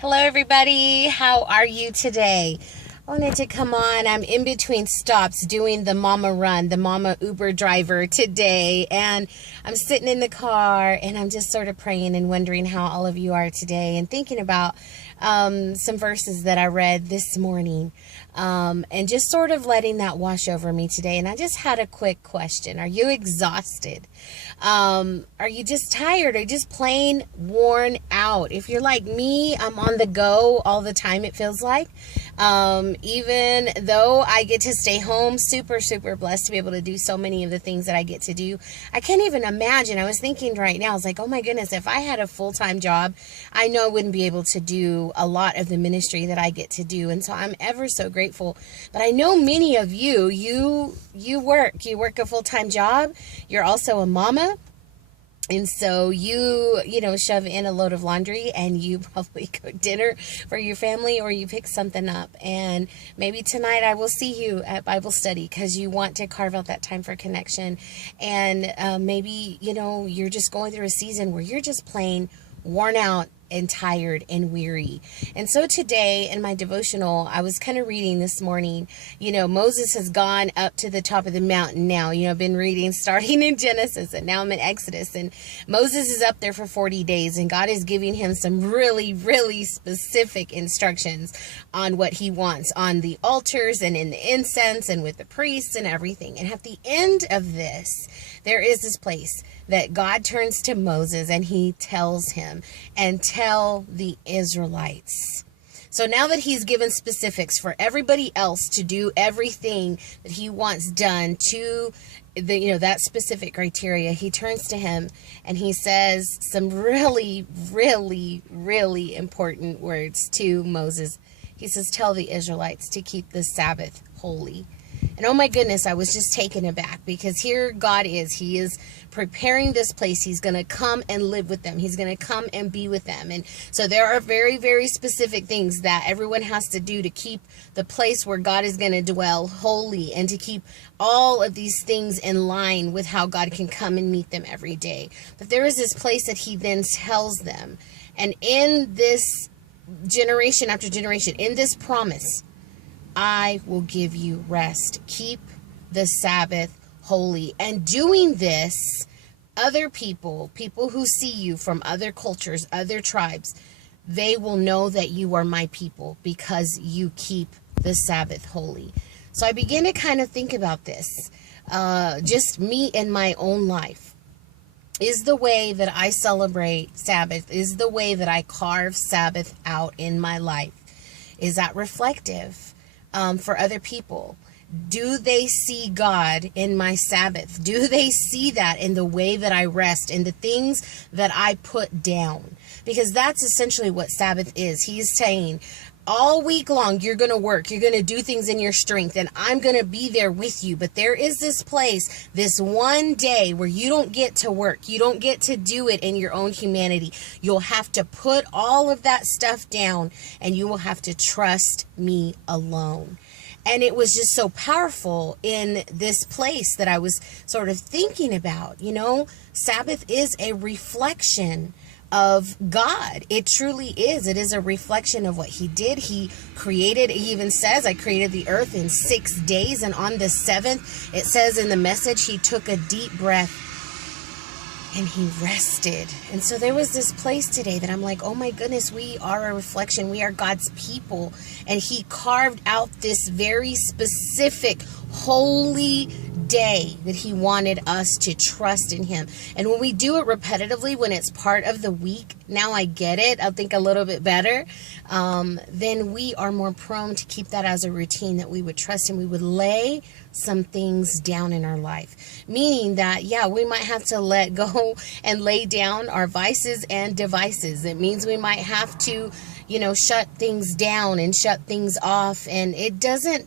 Hello, everybody. How are you today? I wanted to come on. I'm in between stops doing the mama run, the mama Uber driver today. And I'm sitting in the car and I'm just sort of praying and wondering how all of you are today and thinking about some verses that I read this morning. And just sort of letting that wash over me today. And I just had a quick question. Are you exhausted? Are you just tired or just plain worn out? If you're like me, I'm on the go all the time, it feels like. Even though I get to stay home, super, super blessed to be able to do so many of the things that I get to do. I can't even imagine. I was thinking right now, I was like, oh my goodness, if I had a full-time job, I know I wouldn't be able to do a lot of the ministry that I get to do. And so I'm ever so grateful. But I know many of you work a full-time job. You're also a mama. And so you shove in a load of laundry and you probably cook dinner for your family or you pick something up. And maybe tonight I will see you at Bible study because you want to carve out that time for connection. And maybe, you're just going through a season where you're just plain worn out and tired and weary. And so today in my devotional, I was kind of reading this morning, Moses has gone up to the top of the mountain now. I've been reading starting in Genesis and now I'm in Exodus, and Moses is up there for 40 days and God is giving him some really, really specific instructions on what he wants on the altars and in the incense and with the priests and everything. And at the end of this, there is this place that God turns to Moses and he tells him, and tell the Israelites. So now that he's given specifics for everybody else to do everything that he wants done to that specific criteria, he turns to him and he says some really, really, really important words to Moses. He says, tell the Israelites to keep the Sabbath holy. And oh my goodness, I was just taken aback because here God is. He is preparing this place. He's going to come and live with them. He's going to come and be with them. And so there are very, very specific things that everyone has to do to keep the place where God is going to dwell holy and to keep all of these things in line with how God can come and meet them every day. But there is this place that he then tells them. And in this generation after generation, in this promise, I will give you rest. Keep the Sabbath holy. And doing this, other people who see you from other cultures, other tribes, they will know that you are my people because you keep the Sabbath holy. So I began to kind of think about this, just me in my own life. Is the way that I celebrate Sabbath, is the way that I carve Sabbath out in my life, is that reflective for other people? Do they see God in my Sabbath? Do they see that in the way that I rest, in the things that I put down? Because that's essentially what Sabbath is. He's saying, all week long, you're going to work. You're going to do things in your strength, and I'm going to be there with you. But there is this place, this one day where you don't get to work. You don't get to do it in your own humanity. You'll have to put all of that stuff down, and you will have to trust me alone. And it was just so powerful in this place that I was sort of thinking about. Sabbath is a reflection of God. It truly is. It is a reflection of what he did. He created, he even says, I created the earth in 6 days. And on the 7th, it says in the message, he took a deep breath and he rested. And so there was this place today that I'm like, oh my goodness, we are a reflection. We are God's people. And he carved out this very specific holy day that he wanted us to trust in him. And when we do it repetitively, when it's part of the week, now I get it, I think a little bit better, then we are more prone to keep that as a routine, that we would trust him. We would lay some things down in our life, meaning that, we might have to let go and lay down our vices and devices. It means we might have to shut things down and shut things off. And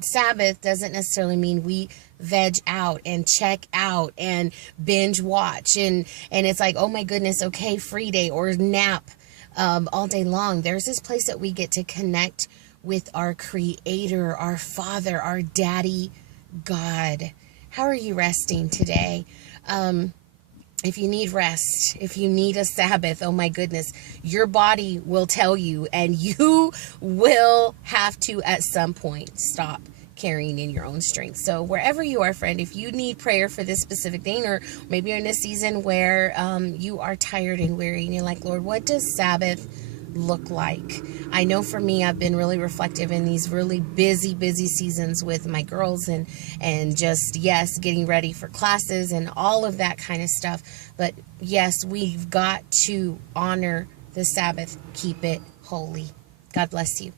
Sabbath doesn't necessarily mean we veg out and check out and binge watch. And it's like, oh my goodness, okay, free day or nap all day long. There's this place that we get to connect with our Creator, our Father, our Daddy, God. How are you resting today? If you need rest, if you need a Sabbath, oh my goodness, your body will tell you, and you will have to at some point stop carrying in your own strength. So wherever you are, friend, if you need prayer for this specific thing, or maybe you're in a season where you are tired and weary and you're like, Lord, what does Sabbath look like? I know for me, I've been really reflective in these really busy seasons with my girls, and just, yes, getting ready for classes and all of that kind of stuff. But yes, we've got to honor the Sabbath, keep it holy. God bless you.